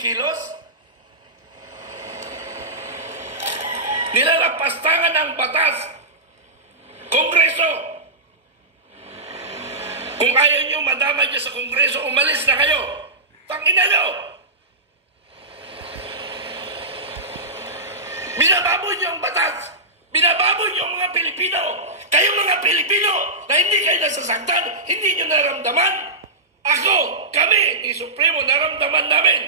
kumikilos? Nilalapastangan ng batas. Kongreso. Kung ayaw nyo madamay nyo sa Kongreso, umalis na kayo. Tangina nyo! Binababoy nyo ang batas. Binababoy nyo ang mga Pilipino. Kayong mga Pilipino na hindi kayo nasasaktan, hindi nyo naramdaman. Ako, kami, ni Supremo, naramdaman namin.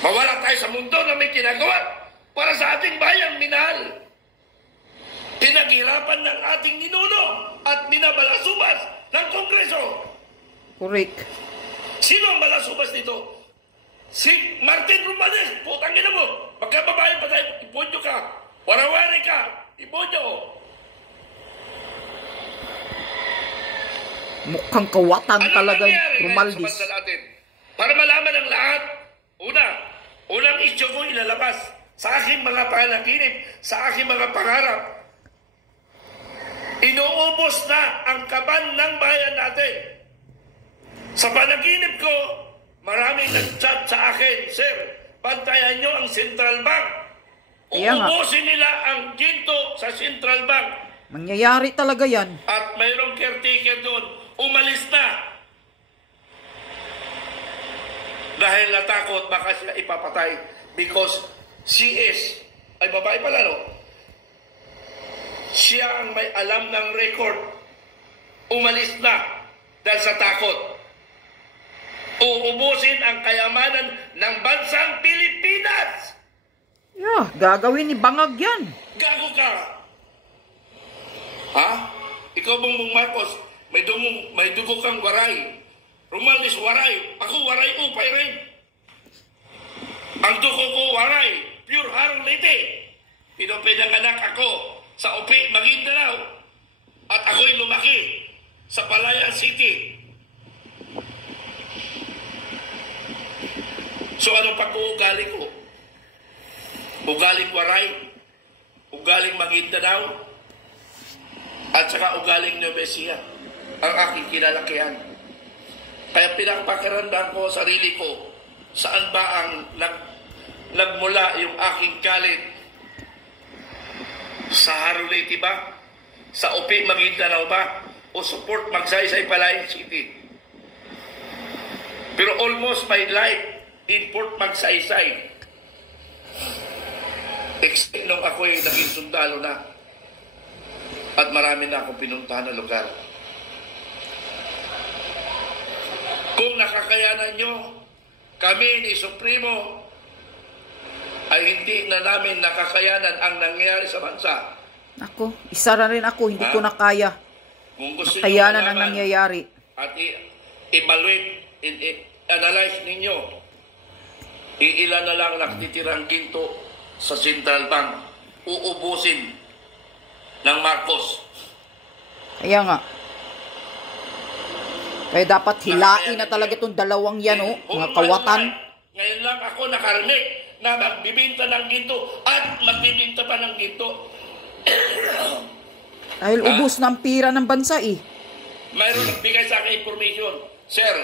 Mawala tayo sa mundo na may ginagawa para sa ating bayang minahal. Pinaghirapan ng ating ninuno at binabalasubas ng Kongreso. Correct. Sino ang balasubas dito? Si Martin Romanes. Putang ina mo. Magkababae pa tayo. Iponyo ka. Warawari ka. Iponyo. Mukhang kawatan ano talaga yung Romaldis. Para malaman ang lahat, unang issue ko ilalabas sa aking mga panaginip, sa aking mga pangarap. Inuubos na ang kaban ng bayan natin. Sa panaginip ko, maraming nag-chat sa akin, Sir, bantayan nyo ang Central Bank. Uubusin nila ang ginto sa Central Bank. Mangyayari talaga yan. At mayroong caretaker doon, umalis na. Dahil natakot, baka siya ipapatay. Because she is, ay babae pala, no? Siya ang may alam ng record. Umalis na dahil sa takot. Uubusin ang kayamanan ng bansang Pilipinas. Yeah, gagawin ni Bangag yan. Gago ka. Ha? Ikaw Bongbong Marcos, may dugo kang waray. Romaldis waray. Ako waray upay rin. Ang dugo ko waray. Pure Harong Leyte. Pinanganak ako sa Upi, Maguindanao. At ako'y lumaki sa Palayan City. So anong pag-uugali ko? Ugaling waray, ugaling Maguindanao, at saka ugaling Nueva Ecija ang aking kinalakihan. Kaya pinagpakiramdam ko sarili ko saan ba ang nagmula yung aking galit. Sa Harong Leyte ba? Sa Upi, Maguindanao ba? O support Magsaysay, Palayan City? Pero almost my life in Port Magsaysay. Except nung ako'y naging sundalo na at marami na akong pinuntahan na lugar. Kung nakakayanan nyo, kami ni Supremo ay hindi na namin nakakayanan ang nangyayari sa bansa. Ako, isa na rin ako, hindi ko na kaya. Kung gusto nakayanan ang nangyayari. At evaluate, analyze ninyo, iilan na lang natitirang ginto sa Central Bank, uubusin ng Marcos. Kaya nga. Kaya dapat hilain na talaga itong dalawang yan, mga kawatan. Ngayon lang ako nakarinig na magbibinta ng ginto at magbibinta pa ng ginto. Dahil ubos ng pira ng bansa Mayroon nagbigay sa akin information. Sir,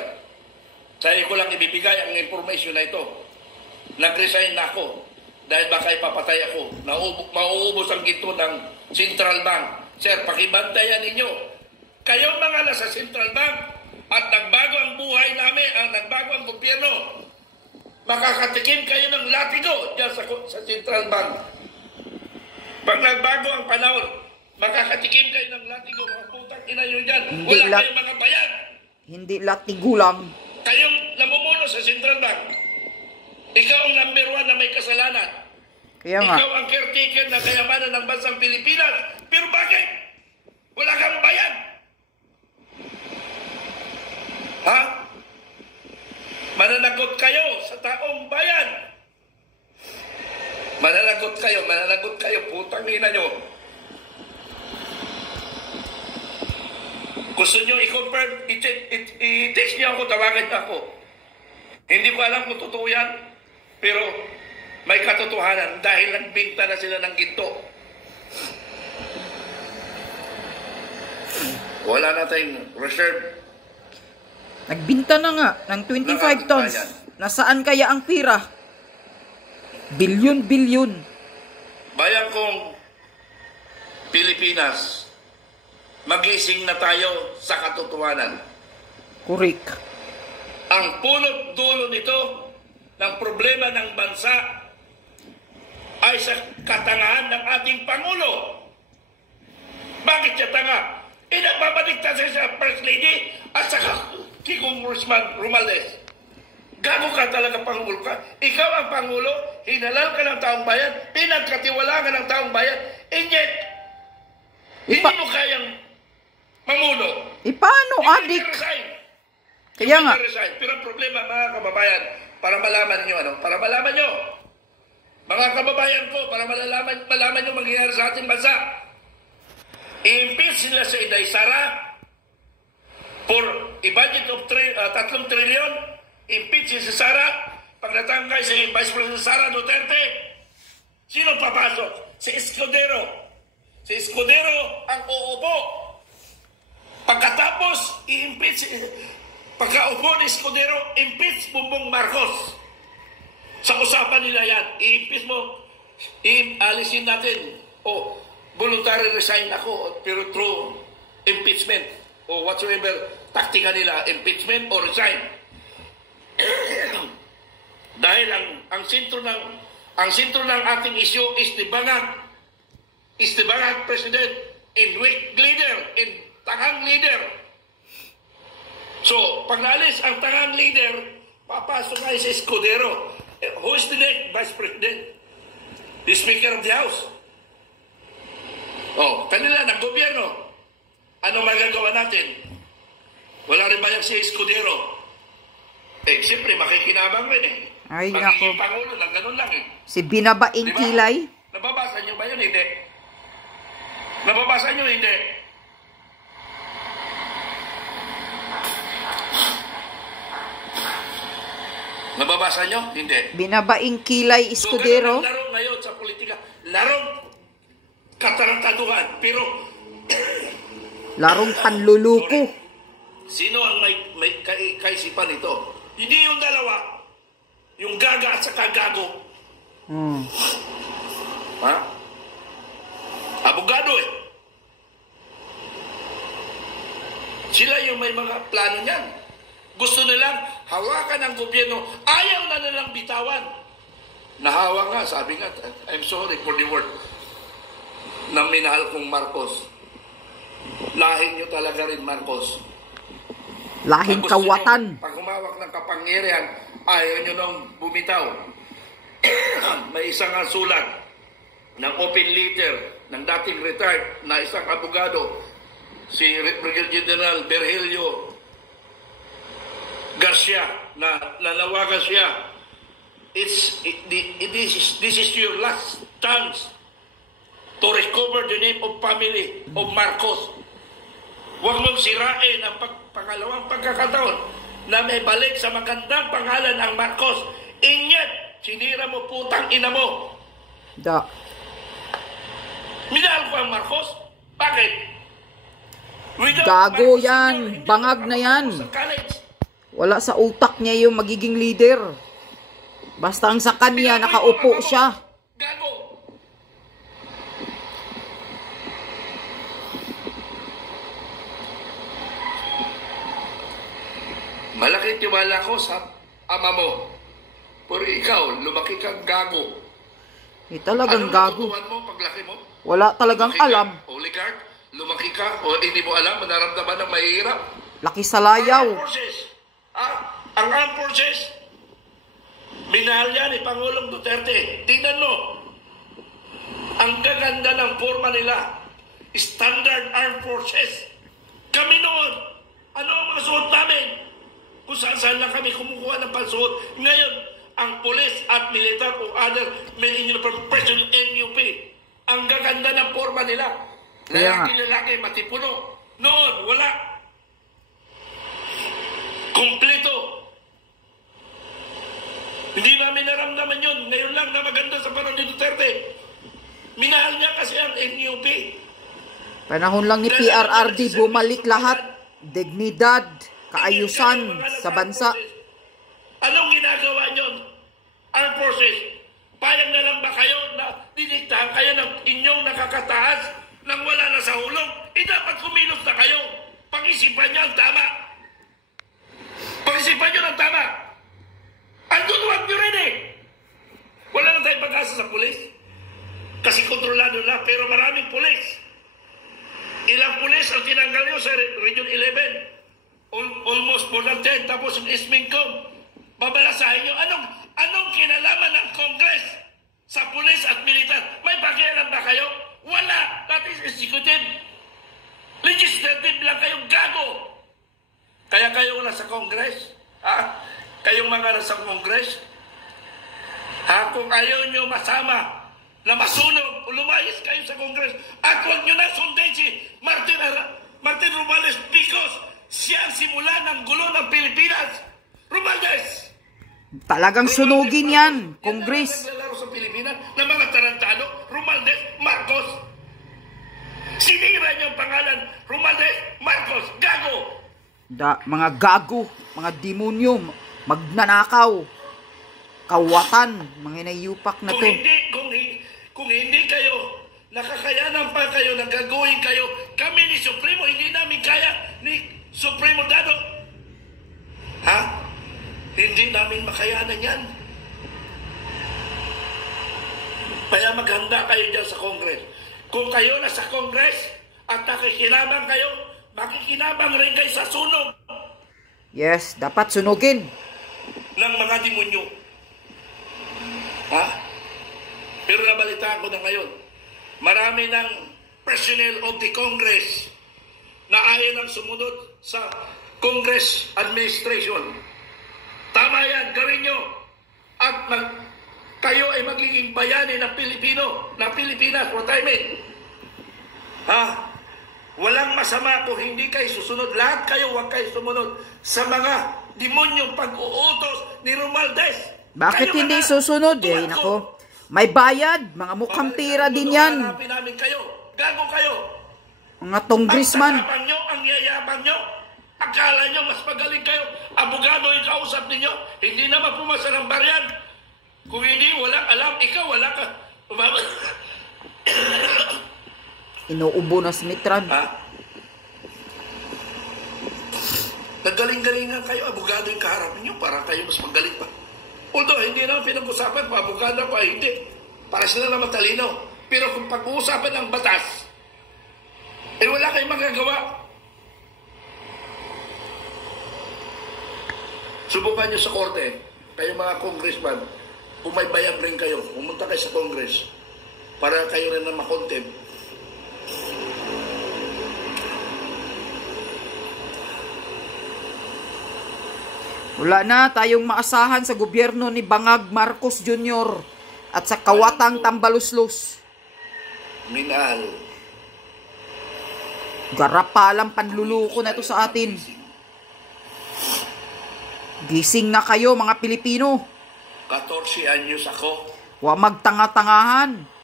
sa'yo ko lang ibibigay ang information na ito. Nag-resign na ako dahil baka ipapatay ako. Mauubos ang ginto ng Central Bank. Sir, pakibantayan ninyo. Kayong mga nasa Central Bank at nagbago ang buhay namin, nagbago ang gobyerno, makakatikim kayo ng latigo dyan sa Central Bank. Pag nagbago ang panahon, makakatikim kayo ng latigo, mga putang ina nyo dyan. Wala kayong mga bayan. Hindi latigo lang. Kayong namumuno sa Central Bank. Ikaw ang number 1 na may kasalanan. Kaya nga. Ikaw ang caretaker ng kayamanan ng bansang Pilipinas. Pero bakit? Wala kang bayan. Ha? Mananagot kayo sa taong bayan. Mananagot kayo, putang ina nyo. Gusto nyo i-confirm, i-text nyo ako, tawagan nyo ako. Hindi ko alam kung totoo yan, pero may katotohanan dahil nagbinta na sila ng ginto. Wala na tayong reserve. Nagbinta na nga ng 25 tons. Nasaan kaya ang pira? Bilyon-bilyon. Bayan kong Pilipinas, magising na tayo sa katotohanan. Correct. Ang punot dulo nito ng problema ng bansa ay sa katangahan ng ating Pangulo. Bakit siya tanga? Nagbabalikta siya sa First Lady at saka kay Congressman Romaldez. Gago ka talaga, Pangulo ka. Ikaw ang Pangulo, hinalal ka ng taong bayan, pinagkatiwala ka ng taong bayan, and yet, hindi mo kayang mamuno. Paano, adik? Kaya nga. Pero ang problema, mga kababayan, para malaman nyo, mga kababayan ko, para malaman nyo mangyayari sa ating bansa, i-impeach sila sa Inday Sara for a budget of 3 trillion. Impeach si Sara. Pag natangkay si Vice President Sara Duterte, sino papasok? Si Escudero. Si Escudero ang uupo. Pagkatapos, i-impeach, pagkaupo ni Escudero, impeach Bongbong Marcos. Sa usapan nila yan, i-impeach mo, alisin natin, voluntary resign ako, pero through impeachment, o whatsoever taktika nila, impeachment or resign. Dahil ang sentro ng ating issue is the bangag president in weak leader, in tangang leader. So, pag naalis ang tangang leader, papasok ay si Escudero. Who is the next Vice President? The Speaker of the House. Kanila ng gobyerno. Ano magagawa natin? Wala rin ba yung si Escudero? Siyempre, makikinabang rin Ay, magiging nako. Pangulo lang, ganun lang Si Binabaing Diba? Kilay. Nababasa nyo ba yun? Hindi. Nababasa nyo? Hindi. Nababasa nyo? Hindi. Binabaing Kilay Escudero. So, ganun ang laro ngayon sa politika. Larong katarantaduhan. Pero, Larong panluluko. sino ang may kaisipan nito? Hindi yung dalawa. Yung gaga at saka gago. Ha? Abogado Sila yung may mga plano niyan. Gusto nilang hawakan ang gobyerno. Ayaw na nilang bitawan. Nahawa nga, sabi nga, I'm sorry for the word, na minahal kong Marcos. Lahin nyo talaga rin, Marcos. Lahing kawatan. Pag humawak ng kapangyarihan, ayaw nyo nang bumitaw. May isang sulat ng open letter ng dating retired na isang abogado, si Brigadier General Virgilio Garcia, na nanawagan siya, this is your last chance to recover the name of family of Marcos. Huwag mong sirain ang pangalawang pagkakataon na may balik sa magandang pangalan ang Marcos. Inyet, sinira mo putang ina mo. Minahal ko ang Marcos. Bakit? Gago yan. Bangag na yan. Wala sa utak niya yung magiging leader. Basta ang sa kanya, nakaupo siya. Gago. Malaking tiwala ko sa ama mo. Pero ikaw, lumaki kang gago. Talagang gago. Anong mo paglaki mo? Wala talagang Lumaki ka, alam. Oligarch, lumaki ka, o hindi mo alam, manaramdaman ng mahirap. Laki sa layaw. Ang armed forces, ang armed forces, minahal yan ni Pangulong Duterte. Tingnan mo, ang gaganda ng forma nila, standard armed forces. Kami noon, ano ang mga suot namin? Kung saan lang kami kumukuha ng pansuot. Ngayon, ang police at militar o other personnel NUP, ang gaganda ng forma nila. Lalaki, matipuno. Noon, wala. Kompleto. Hindi namin naramdaman yun. Ngayon lang na maganda sa panahon ni Duterte. Minahal niya kasi ang NUP. Panahon lang ni PRRD, bumalik lahat. Dignidad, kaayusan sa bansa. Anong ginagawa nyo? Armed Forces, payag na lang ba kayo na didiktahan kayo ng inyong nakakataas nang wala na sa hulog? Dapat kumilos na kayo. Pag-isipan nyo ang tama. Pag-isipan nyo ang tama. Andun, huwag nyo rin eh. Wala na tayong pag-asa sa pulis. Kasi kontrolado na, pero maraming pulis. Ilang pulis ang tinanggal nyo sa Region 11? Almost more than 10. Tapos yung Ismingcom. Babalasahin nyo. Anong kinalaman ng Congress sa pulis at militar? May pakialam ba kayo? Wala. That is executive. Legislative lang kayong gago. Kaya kayo nasa Congress? Ha? Kayong mga nasa Congress? Ha? Kung ayaw nyo masama na masunog o lumayas kayo sa Congress at huwag nyo na sundin si Martin Romualdez because siya ang simula ng gulo ng Pilipinas. Romualdez! Talagang sunugin yan, Congress. Yan naglalaro sa Pilipinas ng mga tarantado, Romualdez, Marcos. Sinira niyo ang pangalan, Romualdez, Marcos, gago. Mga gago, mga demonyo, magnanakaw, kawatan, mga inayupak na to. Kung hindi kayo, nakakayanan pa kayo, nagagawin kayo, kami ni Supremo, hindi namin kaya ni Supremo Dado. Ha? Hindi namin makayanan yan. Kaya maghanda kayo dyan sa Congress. Kung kayo nasa Congress at nakikinabang kayo, makikinabang rin kayo sa sunog. Yes, dapat sunugin. Ng mga demonyo. Ha? Pero nabalitaan ko na ngayon, marami ng personnel of the Congress na ayaw nang sumunod sa Congress administration. Tama yan, gawin nyo. At kayo ay magiging bayani ng Pilipino, ng Pilipinas, what I mean. Ha? Walang masama kung hindi kayo susunod. Lahat kayo, huwag kayo sumunod sa mga demonyong pag-uutos ni Romualdez. Bakit hindi susunod? Eh, nako. May bayad. Mga mukhang tira din yan. Hanapin namin kayo. Gago kayo. Mga congressman. Ang yayabang nyo. Akala nyo mas magaling kayo. Abogado yung kausap ninyo. Hindi naman pumasa ng baryan. Kung hindi, walang alam. Ikaw, wala ka. Inuubo na si Mitran. Ha? Nagaling-galingan kayo. Abogado yung kaharap ninyo. Parang kayo mas magaling pa. Although, hindi naman pinag-usapan pa, abogado pa, hindi. Para sila na matalino. Pero kung pag-uusapan ng batas, eh wala kayong magagawa. Subukan nyo sa korte, kayo mga congressman, kung may bayag rin kayo, pumunta kayo sa Congress para kayo rin na makontem. Wala na tayong maasahan sa gobyerno ni Bangag Marcos Jr. at sa kawatang Tambaluslos. Minal. Garapalang panluluko na ito sa atin. Gising na kayo mga Pilipino. 14 anyos ako. Huwag magtanga-tangahan.